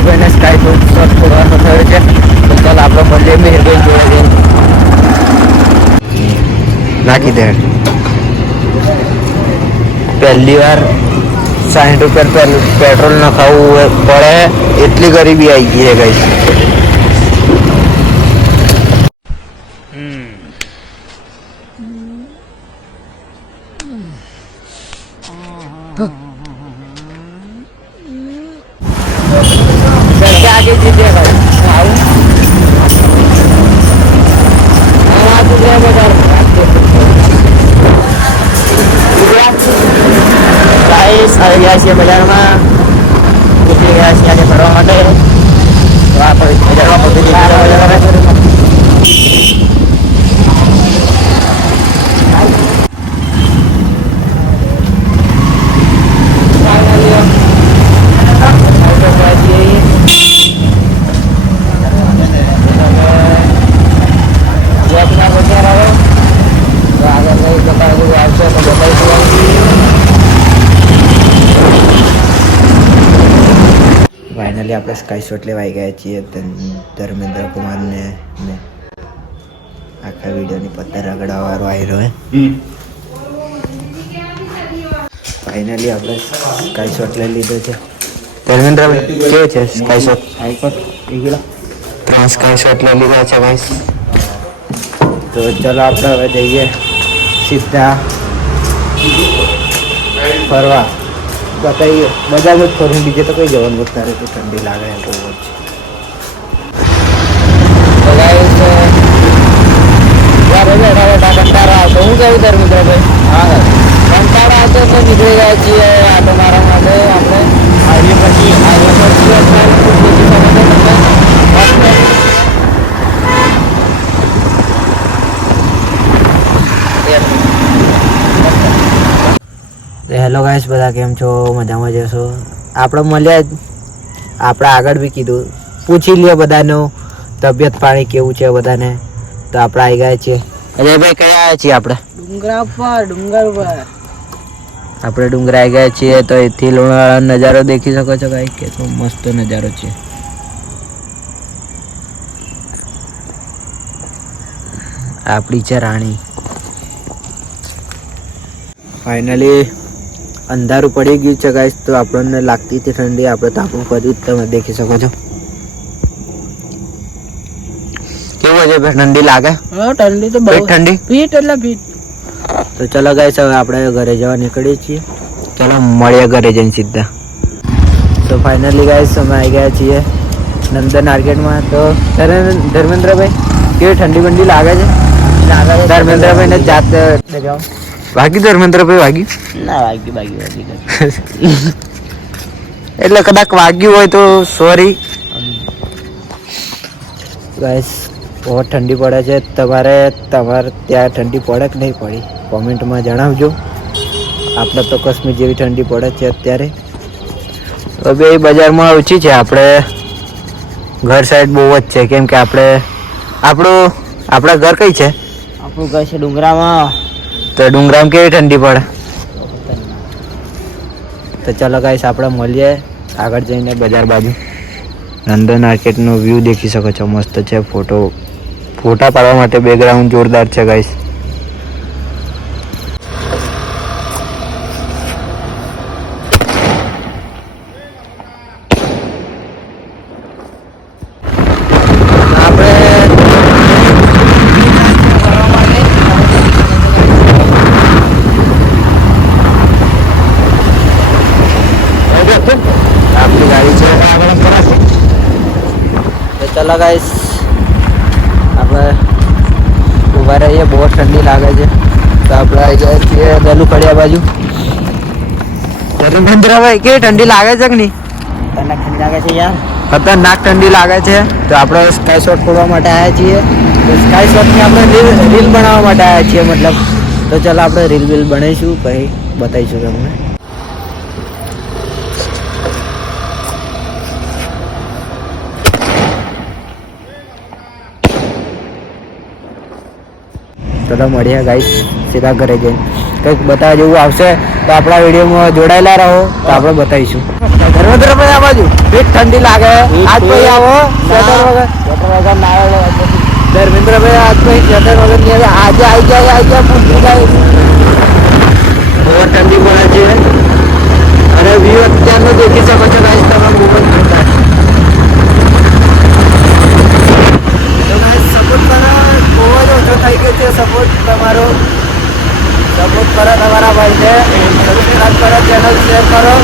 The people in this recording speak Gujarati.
મિહિરભાઈને સ્કાય શોટ ખોલવાનો થયો છે. તો ચાલ આપણે મળીએ મિહિરભાઈ જોડે જઈને. નાખી દે. પહેલી વાર 60 રૂપિયા પેટ્રોલ નખાવવું પડે એટલી ગરીબી આવી ગઈ છે ગાઈસ. आगे जीते भाई આવી ગયા છીએ બજારમાં. નીકળી ગયા છીએ આજે ફરવા માટે. તો આપણે બજારમાં પહોંચી જઈએ. ફાઇનલી આપણે સ્કાય શોટ લેવા આવી ગયા છીએ. ધર્મેન્દ્ર કુમારને આખા વિડીયોની પત્તર રગડાવાળો આવી રહ્યો. ફાઇનલી આપણે સ્કાય શોટ લઈ લીધો છે. ધર્મેન્દ્ર કેવો છે સ્કાય શોટ? 3 સ્કાય શોટ લઈ લીધા છે ગાઈસ. તો ચલો આપણે હવે જઈએ સીધા ફરવા. બતાવીએ બધા જ ફરું, બીજે તો કઈ જવાનું અત્યારે તો ઠંડી લાગે એમ બહુ જ. કંટાળો આવતો. હું કેવું ધર્મેન્દ્રભાઈ? હા કંટાળો આવતો તો નીકળી ગયા છીએ આટો મારવા માટે. આપણે હાઈવે પછી હેલો ગાઈસ, બધા કેમ છો? મજામાં જશો? આપણે મળ્યા જ, આપણે આગળ બી કીધું, પૂછી લ્યો બધાનું તબિયત પાણી કેવું છે બધાને. તો આપણે આવી ગયા છીએ. અજયભાઈ કયા આવ્યા છીએ આપણે? ડુંગર પર. આપણે ડુંગર આવી ગયા છીએ. તો એથી લુણાવાડાનો નજારો દેખી શકો છો ગાઈસ, કે તો મસ્ત નજારો છે. આપણી છે રાણી. ફાઇનલી અંધારું પડી ગયું છે ગાઈસ. તો આપણને લાગતી હતી ઠંડી. આપણે તાપું કર્યું, તમે દેખી શકો છો. કેવું છે ઠંડી લાગે? ઠંડી તો બહુ ઠંડી, ફીટ એટલે ફીટ. તો ચલો ગાઈસ, હવે આપણે ઘરે જવા નીકળીએ છીએ. ચલો મળીએ ઘરે જઈને સીધા. તો ફાઇનલી ગાઈસ અમે આવી ગયા છીએ નંદન માર્કેટમાં. તો ધર્મેન્દ્રભાઈ કેવી ઠંડી બંડી લાગે છે? ધર્મેન્દ્રભાઈ ને જાત વાગી? ધર્મેન્દ્રભાઈ વાગી ના? વાગી એટલે કદાચ વાગ્યું હોય તો સોરી ગાઈસ. બહુ ઠંડી પડે છે. તમારે ત્યાં ઠંડી પડે કે નહીં પડી કોમેન્ટમાં જણાવજો. આપણે તો કાશ્મીર જેવી ઠંડી પડે છે અત્યારે. હવે બજારમાં ઓછી છે. આપણે ઘર સાઈડ બહુ જ છે, કેમ કે આપણા ઘર કઈ છે? આપણું ઘર છે ડુંગરામાં. તો ડુંગરામાં કેવી ઠંડી પડે? તો ચાલો ગાઈસ, આપણે મળીએ આગળ જઈને બજાર બાજુ. નંદન માર્કેટનો વ્યૂ દેખી શકો છો, મસ્ત છે. ફોટા પાડવા માટે બેકગ્રાઉન્ડ જોરદાર છે ગાઈસ. આપણી ગાડી છે તો ચલો ગાઈસ, આપણે ઊભા રહીએ. બહુ ઠંડી લાગે છે. તો આપણે આવી જાય છીએ ગલું પડ્યા બાજુ. ધર્મેન્દ્રભાઈ કેવી ઠંડી લાગે છે કે નહીં? ખતરનાક ઠંડી લાગે છે યાર, ખતરનાક ઠંડી લાગે છે. તો આપણે સ્કાય શોટ ખોલવા માટે આવ્યા છીએ. તો સ્કાય શોટની આપણે રીલ બનાવવા માટે આવ્યા છીએ મતલબ. તો ચાલો આપણે રીલ બનાવીશું, પછી બતાવીશું તમને. ચલો મળીએ ગાઈસ સીધા ઘરે જઈને. કંઈક બતાવવા જેવું આવશે તો આપણા વિડીયોમાં જોડાયેલા રહો, તો આપણે બતાવીશું. ધર્મેન્દ્રભાઈ આ બાજુ ઠંડી લાગે આજ ભાઈ આવો સ્વેટર વગર ધર્મેન્દ્રભાઈ આજ ભાઈ સ્વેટર વગર નહીં આજે આવી ગયા પૂછી જાય બહુ ઠંડી પડે છે અને વ્યૂ અત્યારનો દેખી શકો છો ગાઈસ તમે બહુ જ ઠંડા સપોર્ટ કરો બહુ જ ઓછો થઈ ગયો છે સપોર્ટ તમારો સપોર્ટ કરો તમારા ભાઈને સબસ્ક્રાઇબ કરો ચેનલ શેર કરો